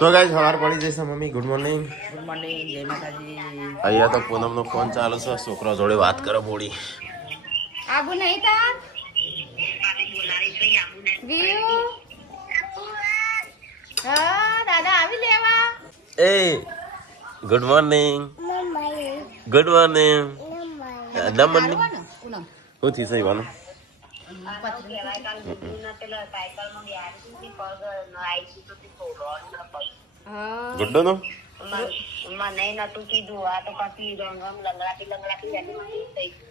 તો ગાઈસ સવાર પડી જશે mummy. Good morning. Good morning, જય માતાજી. અહીંયા તો પૂનમનો ફોન ચાલુ છે. છોકરા જોડે વાત કરો બોડી. આબુ નહીં તાર વ્યુ. હા દાદા આવી લેવા. એ ગુડ મોર્નિંગ. Good morning. નમન હું થી સહીવાનું ગુડ્ડો નો મને નતું કીધું. આ તો પછી રંગમ લંગડાતી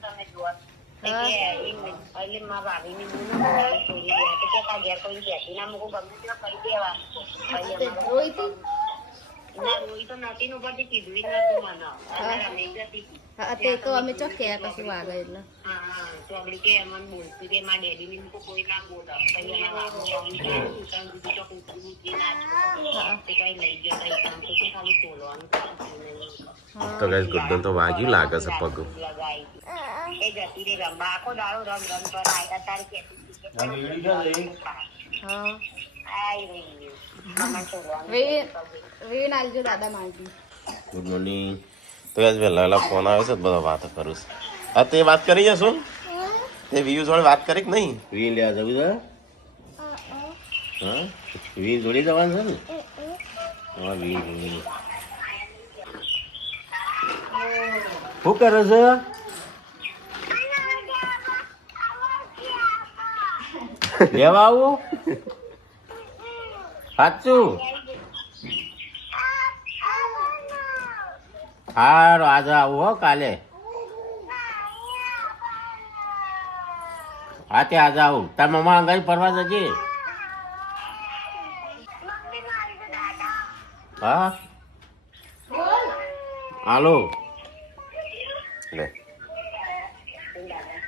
તમે જોવા એટલે મારા ભાભી ની ઘેર કોઈ કહેતી ના મૂકું ગમે તે કરી દેવા. ના રોઈ તો નથી નું પરથી કીધું નતું મને. તે તો અમે ચોખ્યા કશું વાગે એટલે હા ચોગડી કે મને બોલતી કે મારા ડેડી ની કોઈ ના બોલો કઈ લઈ ગયો ખાલી બોલવાનું. તો ગાઈસ ગુડ્ડો તો વાગ્યું લાગે છે પગ. એ જતી રે રમવા આખો દાડો રમ પર આવ્યા તારે વેણ આલજો દાદા માંગી. Good morning. તો ગાઈસ વહેલા ફોન આવે છે બધા વાત કરું છું. આ તે વાત કરી જશો તે વ્યૂ જોડે વાત કરી કે નહીં? વી લેવા જવું છે. હા વી જોડે જવાનું છે ને. હા વી શું કરે છે? લેવા આવું સાચું? હારું આજે આવું હો કાલે. હા તે આજે આવું. તાર મમ્મા અંગાઈ ફરવા જજે. હા હાલો લે.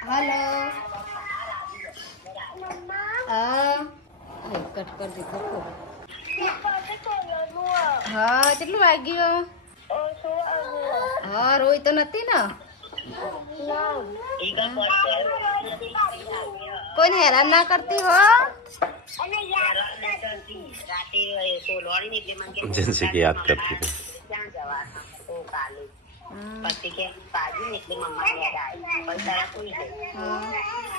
હેલો. હા કટ કર દીધો. હા કેટલું વાગ્યું? હા રોઈ તો નથી ને? કોઈને હેરાન ના કરતી હો? જैसे कि याद करती थी. પછી કે બાજુ એટલે મમ્મા ઘેર આવી પછી તારા કોઈ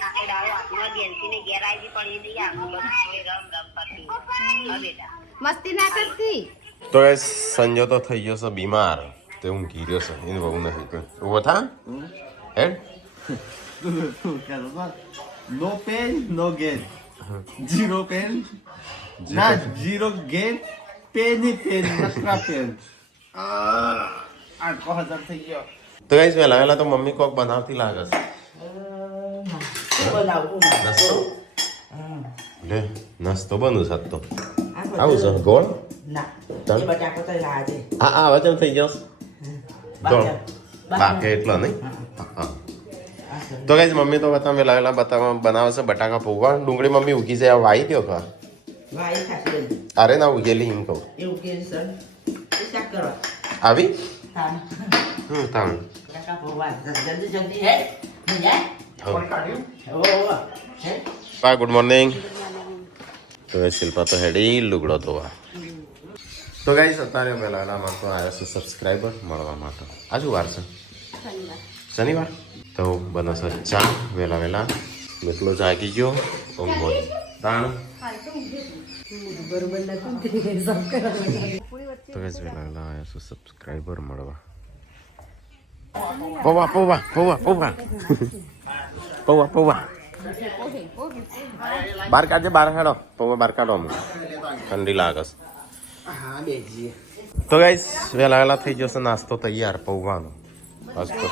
નાખે દાડો હાથમાં ગેલતી ને ઘેર આવી પડી નહીં આખું બધું રમ રમ કરતી બેટા મસ્તી ના કરતી. તો એ સંજો તો થઈ ગયો છે બીમાર. તે હું ગીર્યો છે એને બહુ નથી કોઈ ઉભો થા હેડ. No pain, no gain. Zero pain, not zero gain. Pain, extra pain. આ કોહદર થઈ ગયો. તો ગાઈસ વહેલા તો મમ્મી કોક બનાવતી લાગે છે. નાસ્તો લે નાસ્તો બનુ છે તો આવું છે ગોળ ના તન એ બટાકો તો લાજે. હા વચન થઈ ગયો ગોળ બાકે એટલો નહીં. હા તો ગાઈસ મમ્મી તો બતા વહેલા બતાવવા બનાવે છે બટાકા પૌવા. ડુંગળી મમ્મી ઉગી જાય વાઈ દો કા વાઈ ખાતી અરે ના ઉગેલી એમ કહું. એવું કે સર એ શાક કરો આવી હા તાણ બટાકા પૌવા જલ્દી જલ્દી હે નહીં કોણ કાઢ્યું? ઓ હે બા ગુડ મોર્નિંગ. તો શિલ્પા તો હેડી લુગડો ધોવા. તો ગાઈસ અત્યારે વહેલા માં તો આવ્યા છે સબસ્ક્રાઈબર મળવા માટે. આજુ વાર છે શનિવાર. તો બનશે ચા વહેલા એટલો જાગી ગયો ઊંઘો તાણ. તો ગાઈસ વહેલા આવ્યા છે સબસ્ક્રાઈબર મળવા. પૌવા પૌવા પૌવા પૌવા પૌવા પૌવા બાર કાઢજે. બાર કાઢો પૌવા બાર કાઢો. અમુક ઠંડી લાગે છે. હા બેજી તો ગાઈસ વહેલા થઈ જશે નાસ્તો તૈયાર પૌવાનો. નાસ્તો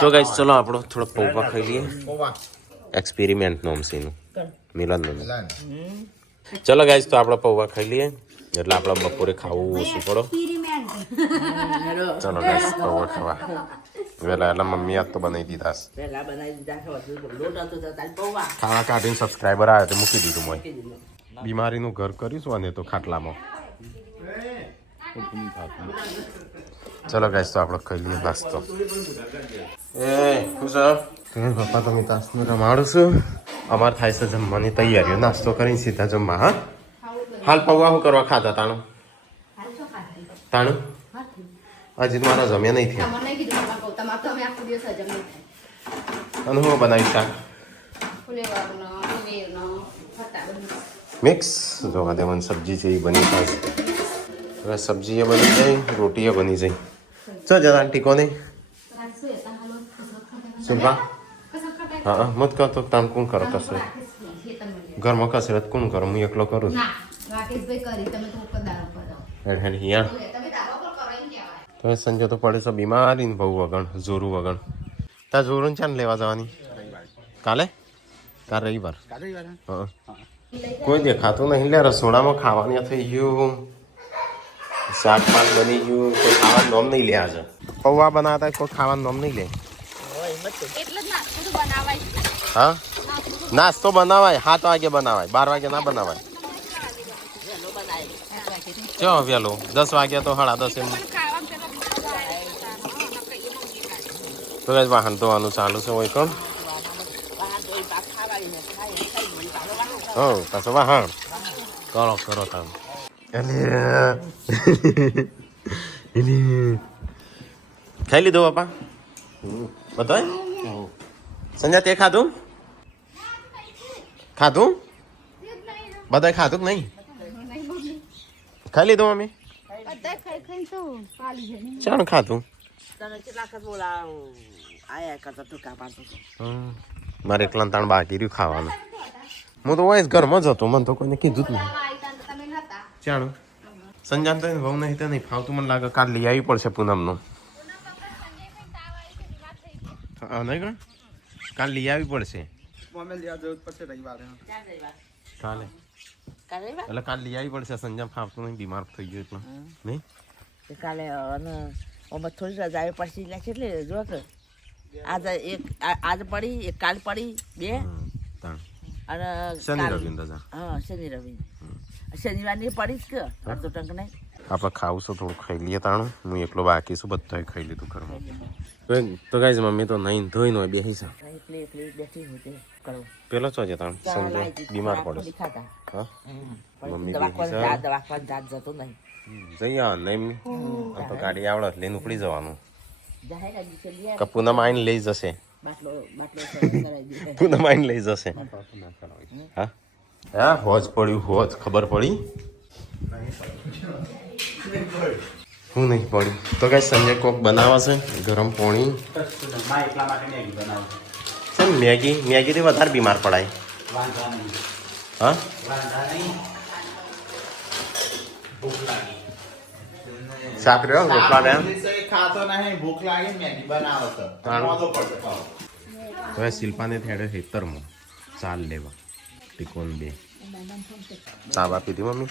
તો ગાઈસ ચલો આપણો થોડો પૌવા ખાઈ લઈએ. એક્સપેરિમેન્ટ નોમ સીનું મિલનનું. ચલો ગાઈસ તો આપણે પૌવા ખાઈ લઈએ એટલે આપણે બપોરે ખાવું ઓછું પડો. ચલો ગાઈસ પૌવા ખાવા. વહેલા મમ્મી આજ તો બનાવી દીધા છે. પહેલા બનાવી દીધા છે લોટ હતો તો તાલ પૌવા ખાવા કાઢીને સબસ્ક્રાઈબર આવ્યા તો મૂકી દીધું મોય. બીમારીનું ઘર કરીશું અને તો ખાટલામાં. ચલો ગાઈસ તો આપણે ખાઈ લઈએ નાસ્તો. એ ખુશ પપ્પા તમે તાસનું રમાડું છું. અમારે થાય છે જમવાની તૈયારીઓ. નાસ્તો કરીને સીધા જમવા. હા હાલ પૌવા શું કરવા ખાતા તાણું હાલ છો ખાતી તાણું હજી તો મારા જમ્યા નહીં થયા તમને નહીં કીધું તમારે કહું તમારે તો અમે આખો દિવસ હજમ નહીં થાય અને હું બનાવી શાક ફુલેવરનો તુવેરનો ફટા બધું મિક્સ જોવા દે મને સબ્જી છે એ બની જાય હવે સબ્જી એ બની જાય રોટી એ બની જાય ચો જરા ટીકો નહીં રાખશું એ તાન હાલો શું કા હા મત કર તો તાણ કોણ કરો કસરત ઘરમાં કસરત કોણ કરો હું એકલો કરું ના રાકેશભાઈ કરી તમે તો કદારો કરો હેડ હેડ હિયા તમે દાવા પર કરો એમ કહેવાય તો સંજય તો પડે છે બીમારી ને બહુ વગણ જોરું વગણ તા જોરું ચાન લેવા જવાની કાલે કાલ રવિવાર હા કોઈ દેખાતું નહીં લે રસોડામાં ખાવાની થઈ ગયું શાક પાક બની ગયું કોઈ ખાવાનું નોમ નહીં લે આજે પૌવા બનાવતા કોઈ ખાવાનું નોમ નહીં લે એટલે જ નાસ્તો તો બનાવાય હા નાસ્તો બનાવાય 7 વાગે બનાવાય 12 વાગે ના બનાવાય ચો વેલો 10 વાગે તો 10:30 એમ તો ગાઈસ વાહન ધોવાનું ચાલુ છે હોય કોણ હો પાછો વાહન કરો તમે ખાઈ લીધો બાપા બધાય સંજય તે ખાધું બધાય ખાધું કે નહીં ખાઈ લીધું મમ્મી બધા ખાઈ ખાઈ તો પાલી જણી ચાણ ખાધું તને કેટલા વખત બોલા આયા કરતા તું કા પાડતો હતો. મારે એકલા તાણ બાકી રહ્યું ખાવાનું હું તો હોય ઘરમાં જ હતો મને તો કોઈને કીધું જ નહીં તમે નતા ચાણું સંજાન તો બહુ નહીં તો નહીં ફાવતું મને લાગે કાલ લઈ આવી પડશે પૂનમનું હા નહીં ગણ કાલ લઈ આવી પડશે કાલે એટલે કાલ લઈ આવી પડશે સંજાન ફાવતું નહીં બીમાર થઈ ગયું એટલે નહીં કાલે અને ઓમાં થોડી રજા આવી પડશે એટલે કેટલી જો કે આજ પડી એક કાલ પડી બે તાણ અને શનિ રવિ રજા હા શનિ રવિ શનિવારની પડી જ કે અડધો ટંક નહીં આપણે ખાવું છું થોડું ખાઈ લઈએ તાણું હું એકલો બાકી છું બધાએ ખાઈ લીધું ઘરમાં તો ગાઈઝ મમ્મી તો નહીં ધોઈને હોય બેસી છે એકલી બેઠી હોય તે કરવું પેલો છો છે તાણ સંજય બીમાર પડે છે ખાતા હા મમ્મી દવાખાને જાત જતો નહીં જઈ આવ નહીં તો ગાડી આવડે લઈને ઉપડી જવાનું જાહેર આવી છે પૂનમ આઈને લઈ જશે બાટલો કરાવી દે પૂનમ આઈને લઈ જશે હા હા હોજ પડ્યું હોજ ખબર પડી હું નહીં પડ્યું તો કઈ સંજય કોક બનાવે છે ગરમ પાણી છે મેગીથી વધારે બીમાર પડાય હા શાક રહ્યો રોટલા રહ્યા ખાતો નહીં ભૂખ લાગી મેગી બનાવો તો મોદો પડતો ખાવ હવે શિલ્પાને થેડે ખેતરમાં ચાલ લેવા ટીકોન બે ચા આપી હતી મમ્મી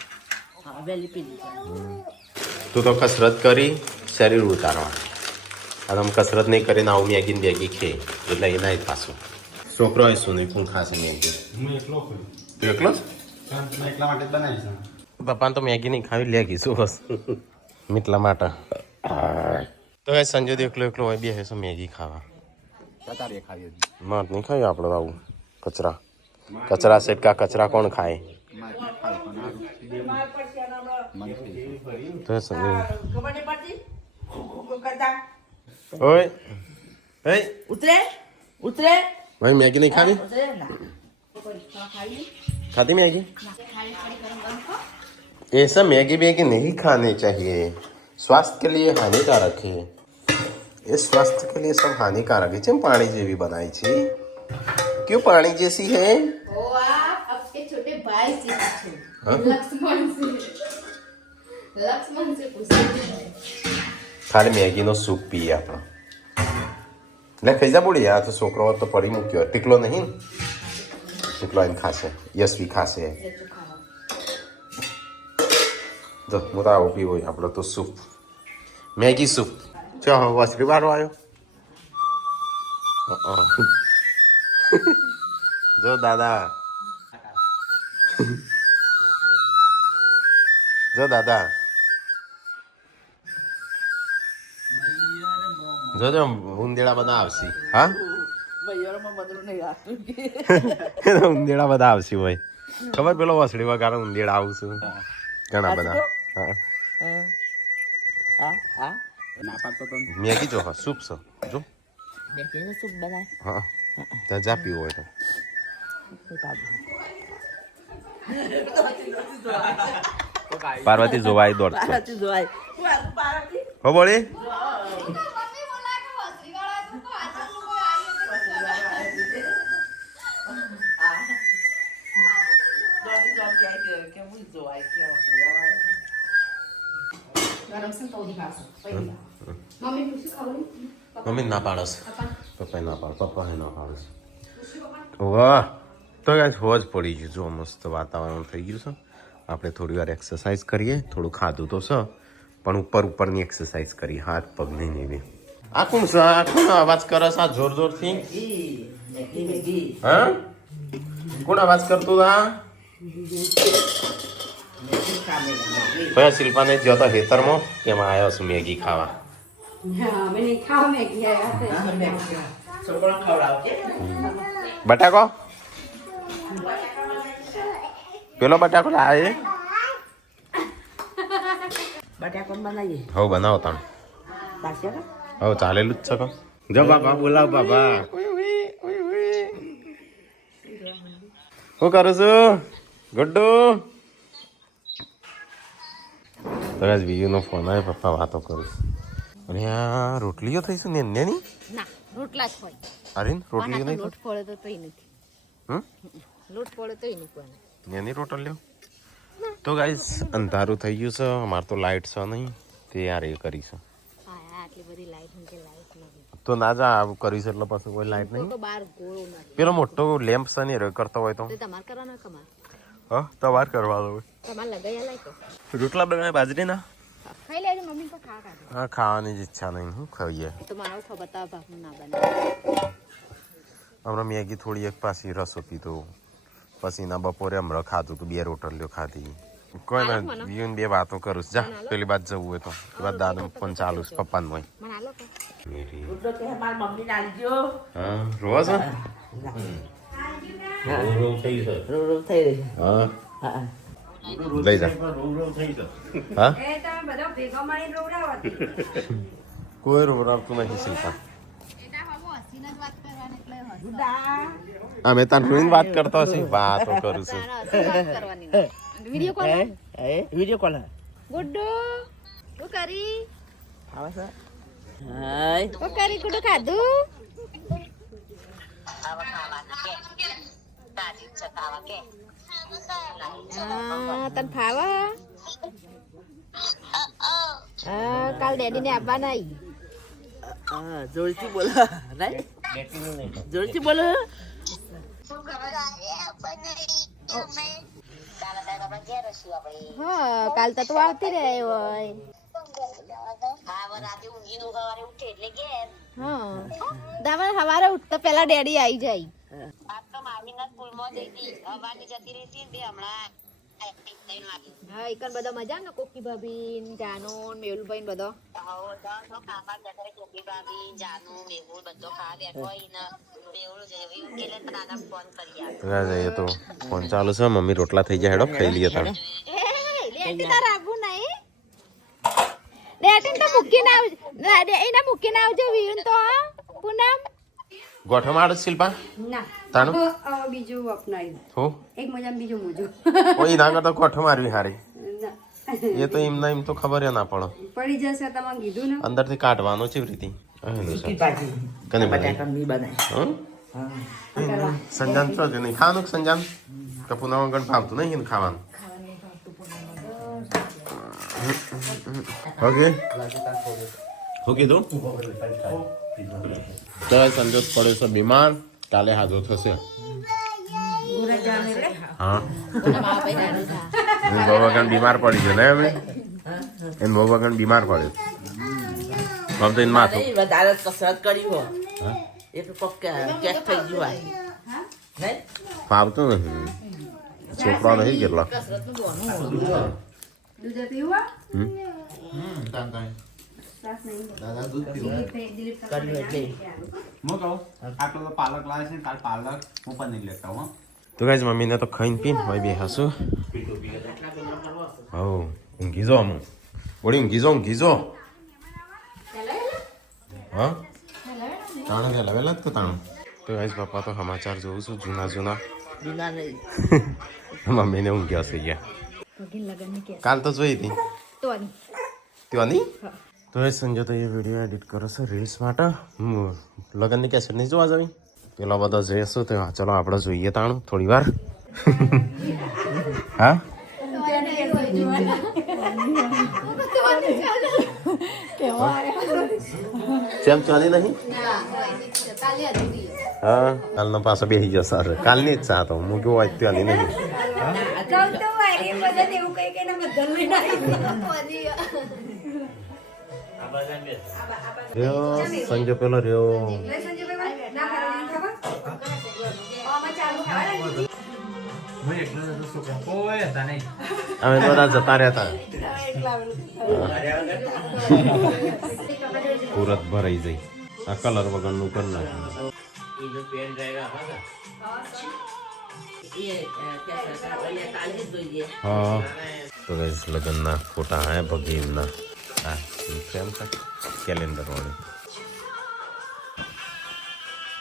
હા વહેલી પી લીધી તું તો કસરત કરી શરીર ઉતારવા અને આમ કસરત નહીં કરીને આવું મેગીને બેગી ખે એટલે એ નહીં પાછું છોકરો એ શું નહીં કોણ ખાશે મેગી હું એકલો તું એકલો જ એટલા માટે બનાવી છે પપ્પાને તો મેગી નહીં ખાવી લેગી શું બસ મીટલા માટે તો એ સંજય એકલો હોય બે છે મેગી ખાવા તારે ખાવી માર નહીં ખાયું આપણે આવું કચરા સેટકા કચરા કોણ ખાય તો સંજય ખબર નહીં પડતી કરતા ઓય એ ઉતરે ભાઈ મેગી નહીં ખાવી ઉતરે ના खाती मैगी ऐसा मैगी बैगी नहीं खानी चाहिए स्वास्थ्य के लिए हानिकारक है ये स्वास्थ्य के लिए सब हानिकारक है चम पानी जेवी बनाई थी क्यों पानी जैसी है वो आप आपके छोटे भाई से पूछो हाँ? लक्ष्मण से पूछो खाली मैगी नो सूप पिए આપણે એટલે ખાઈ જા બોલી આ તો છોકરો તો પડી મૂક્યો ટીકલો નહીં ટીકલો એને ખાશે યશવી ખાશે જો મોટા આવું પીવો આપણો તો સૂપ મેગી સૂપ ચો વસરી વાળો આવ્યો જો દાદા જો દાદા જોજો ઉંદેડા બધા આવશે હા ઉંદેડા બધા આવશે હોય ખબર પેલો વસડી વગાડો ઊંધેડ આવું છું ઘણા બધા હા હા ના પાડતો તો મેગી જો હા સૂપ છે જો બેસીને સૂપ બનાય હા ત્યાં જા પીવો હોય તો પાર્વતી જોવાય દોડતો પાર્વતી જોવાય હો બોલી ગરમ છે તો ઉધી ખાશે પહેલી મમ્મી પૂછ્યું ખાવું મમ્મી ના પાડસ પપ્પા ના પાડ પપ્પા ના પાડસ વાહ તો ગાઈસ હોજ પડી ગયું જો મસ્ત વાતાવરણ થઈ ગયું છે આપણે થોડી વાર એક્સરસાઇઝ કરીએ થોડું ખાધું તો છે પણ ઉપરની એક્સરસાઇઝ કરી હાથ પગ નહીં એવી આ કોણ છે આ કોણ અવાજ કરે છે આ જોર જોરથી હા કોણ અવાજ કરતું આ ભાઈ શિલ્પાને જ્યો તો હેતરમાં તેમાં આવ્યો છું મેગી ખાવા અમે નહીં ખાવ મેગી છોકરા ખવડાવજે બટાકો પેલો બટાકો લાવે બટાકો બનાવીએ હવે બનાવો તમે પાછળ હવે ચાલેલું જ છે કો જો બાબા બોલાવ બાબા શું કરું છું ગુડ્ડુ તરત બીજુનો ફોન આવે પપ્પા વાતો કરું અને આ રોટલીઓ થઈશું ને ની ના રોટલા જ હોય અરે રોટલીઓ નહીં લોટ પડે તો તોય નથી હમ લોટ પડે તોય નહીં કોઈને એની રોટલીઓ તો ગાઈસ અંધારું થઈ ગયું છે અમારે તો લાઇટ છે નહીં તે યાર એ કરીશું હા આટલી બધી લાઈટ કે લાઈટ નથી તો ના જા આવું કરીશ એટલે પછી કોઈ લાઇટ નહીં તો બાર ગોળો નથી પેલો મોટો લેમ્પ છે ને એ કરતો હોય તો તે તમારે કરવાનો કમાર હા તમારે કરવા દો તમારે લગાયા લાયકો રોટલા બનાવે બાજરીના ખાઈ લેજો મમ્મી તો ખા કાઢો હા ખાવાની જ ઈચ્છા નહીં હું ખાઈએ તો મારા ખબર બતાવ ભાગનું ના બને હમણાં મેગી થોડી એક પાછી રસો પીધો પછી ના બપોરે હમણાં ખાધું તું 2 રોટલીઓ ખાધી કોઈ ના બીજું 2 વાતો કરું છું. જા પેલી બાદ જવું હોય તો એ બાદ દાદા ફોન ચાલુ છે પપ્પાનો હોય મને આલો કે ગુડ્ડો કે મારી મમ્મીને આલજો હા રોજ રોવ થઈ રહી હા હા લઈ જા હા એ તમે બધા ભેગા મળીને રોવડાવો કોઈ રોવડાવતું નહીં શિલ્પા એટા બાબુ હસીને જ વાત કરવાની એટલે હસ અમે તાર જોઈને વાત કરતો હશે વાતો કરું છું વાત કરવાની video call video call Guddu શું કરી આવે છે હાય શું કરી ગુડ્ડુ ખાધું તને ફાવે કાલ ડેડી ને આવવા નહીં હા જોરથી બોલો નહીં જોરથી બોલો હા કાલ તો તું આવતી રહે હોય હા દાવા સવારે ઉઠતા પેલા ડેડી આવી જાય હા એકન બધા મજા ને કોકી ભાભી ને જાનો ને મેહુલભાઈ ને બધો જઈએ તો ફોન ચાલુ છે મમ્મી રોટલા થઈ જાય હેડો ખાઈ લઈએ તાણ લેટી તાર આવું નહીં લેટીન તો મૂકીને આવજો એને મૂકીને આવજો વીન તો પૂનમ ગોઠો માડ શિલ્પા ના તાણું બીજું અપનાવ્યું હો એક મજા બીજું મોજું કોઈ ના કરતો ગોઠો મારવી હારી ના એ તો એમના એમ તો ખબર ના પડે પડી જશે તમારે કીધું ને અંદરથી કાઢવાનો છે રીતિ સુકી ભાજી કને બટાકા મી બનાય હં સંજાન છો નહીં ખાવાનું કે સંજાન કપૂના વગર ભાવતું નહીં ખાવાનું ઓકે શું કીધું તો સંજોગ પડ્યો છે બીમાર કાલે હાજો થશે હા બહુ વગર બીમાર પડી ગયો ને એમને એને બહુ વગર બીમાર પડ્યો આમ તો એને માથું વધારે કસરત કરી હો એક કોક કેસ થઈ ગયું નહીં ફાવતું નથી છોકરા નહીં કેટલા દૂધ પીવા દાદા દૂધ પીવું કર્યું એટલે હું કહું આટલો તો પાલક લાવે છે કાલ પાલક હું પણ નહીં લેતા હું તો ગાઈસ મમ્મીને તો ખાઈને પીને હોય બે હસું હો ઊંઘી જો અમુક બોડી ઊંઘી જો હા તાણે વેલા જ તો તાણું તો ગાઈસ પપ્પા તો સમાચાર જોઉં છું જૂના જૂના નહીં મમ્મીને ઊંઘ્યા છે ગયા કાલ તો જોઈ હતી ત્યાંની તો એ સંજય તો એ વિડીયો એડિટ કરો છો રીલ્સ માટે લગનની કેસેટ નહીં જોવા જવી પેલા બધા જઈશું તો ચલો આપણે જોઈએ તાણું થોડી વાર હા કેમ ચાલી નહીં હા કાલનો પાછો બેસી જશે કાલની જ ચા તો હું કેવું હોય ત્યાંની નહીં રહ્યો સંજય પેલો રહ્યો અમે બધા જતા રહ્યા હતા પૂરત ભરાઈ જાય આ કલર વગરનું કરી નાખ્યું હા તો ગાઈસ લગ્નના ફોટા હે ભગીનના હા કેમ છે કેલેન્ડર વાળું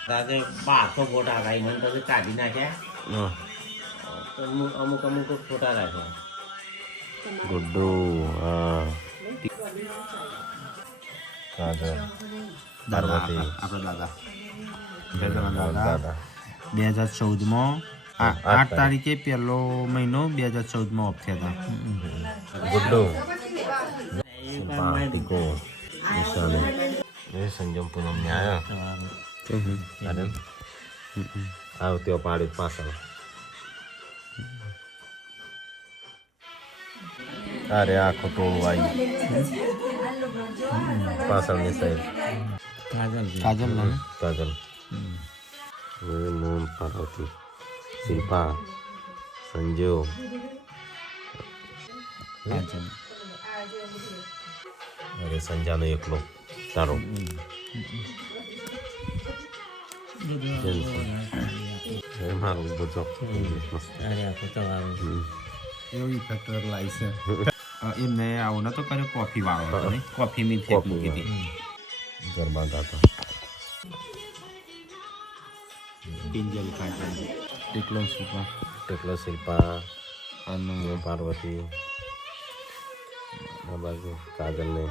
દાદા બારસો ફોટા ભાઈ મને તો કાઢી નાખ્યા અમુક ફોટા રાખ્યા ગુડ્ડુ હા કાજલ પાર્વતી આપણા દાદા 2014માં 8 તારીખે પહેલો મહિનો 2014માં ઓફ થયા હતા ગુડ્ડુ ટીકો ઈશાને એ સંજમ પૂનમ ને આયા આવતો પાડી પાછળ અરે આખો ટોળું આવી પાછળની સાઈડ કાજલ મોહન પાર્વતી શિલ્પા સંજય અરે સંજાનો એકલો તારો મારું બધો એવી ફેક્ટર લાવી છે એમને આવું નતો કર્યો કોફી વાળો હતો ને કોફીની ફેક મૂકી હતી ગરબા ગાતા પિંજલ કાજલ એકલો સુપા ટેકલો શિલ્પા અને પાર્વતી આ બાજુ કાજલને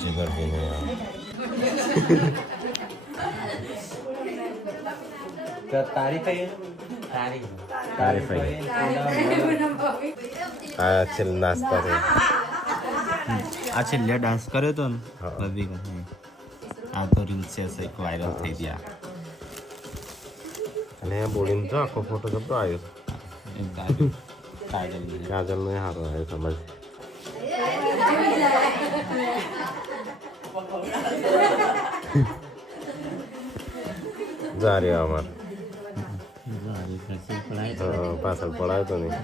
જગરભાઈને તારીખ કઈ તારીફ આ છેલ્લે નાસ્તા તો આ છેલ્લે ડાન્સ કર્યો તો ને હા. બધી આ તો રીલ્સ છે એક વાયરલ થઈ ગયા અને બોલીને તો આખો ફોટો જબરો આવ્યો એમ કાજલ કાજલનો સારો આવ્યો સમજ જા રે અમાર પાછળ પડાયો તો નહીં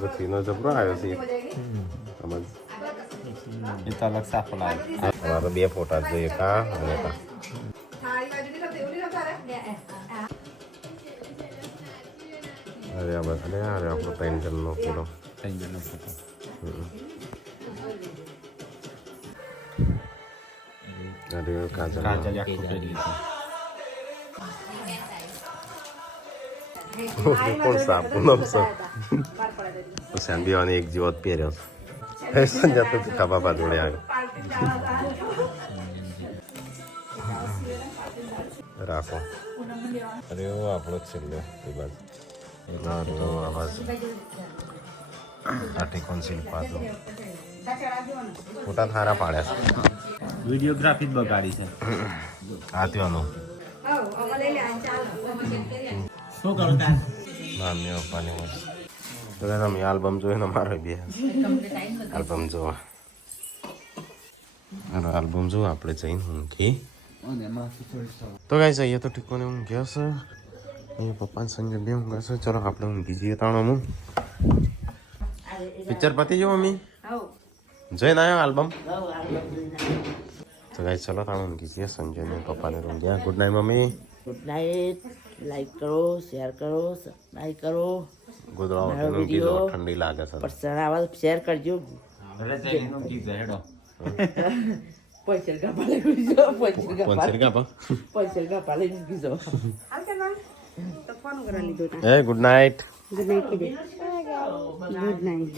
પછીનો જબરો આવ્યો છે સમજ એ તો અલગ સાફો લાગે અમારો બે ફોટા જોઈએ કા અને કા અરે આપણો પેન્ટલનો પૂરો પેન્જલનો ફોટો અરે કાજલ કાજલ આખું કરી કોણ સાપ પૂનમ છે હુસેન બીવાની એક જીવત પહેર્યો છે સંજા તો તીખા બાબા જોડે આવ્યો રાખો અરે ઓ આપણો જ છેલ્લે એ બાજુ આવાજ આર્ટિકોન શિલ્પા તો ફોટા થારા પાડ્યા છે વિડીયોગ્રાફી જ બગાડી છે આ ત્યાંનું શું કરું તાર મમ્મી પપ્પાની હોય તો તમે આલ્બમ જોઈને મારો બે આલ્બમ જોવા આલ્બમ જોવા આપણે જઈને ઊંઘી તો ગાઈસ અહીંયા તો ટીકોને ઊંઘ્યા છે અહીંયા પપ્પાને સંજય બે ઊંઘ્યા છે ચલો આપણે ઊંઘી જઈએ તાણો હું પિક્ચર પતી જો મમ્મી જોઈને આવ્યો આલ્બમ તો ગાઈસ ચલો તાણો ઊંઘી જઈએ સંજય ને પપ્પાને ઊંઘ્યા ગુડ નાઇટ મમ્મી ગુડ નાઇટ લાઈક કરો શેર કરો સબસ્ક્રાઈબ કરો ગોદડા મારો વગરનું વિડીયો કીધું, ઠંડી લાગે છે પર્સન આવા શેર કરજો હેડો પૈસા કાપા લઈ બીજો પંચર કાપા પૈસા કાપા લઈ બીજો એ ગુડ નાઇટ ગુડ નાઇટ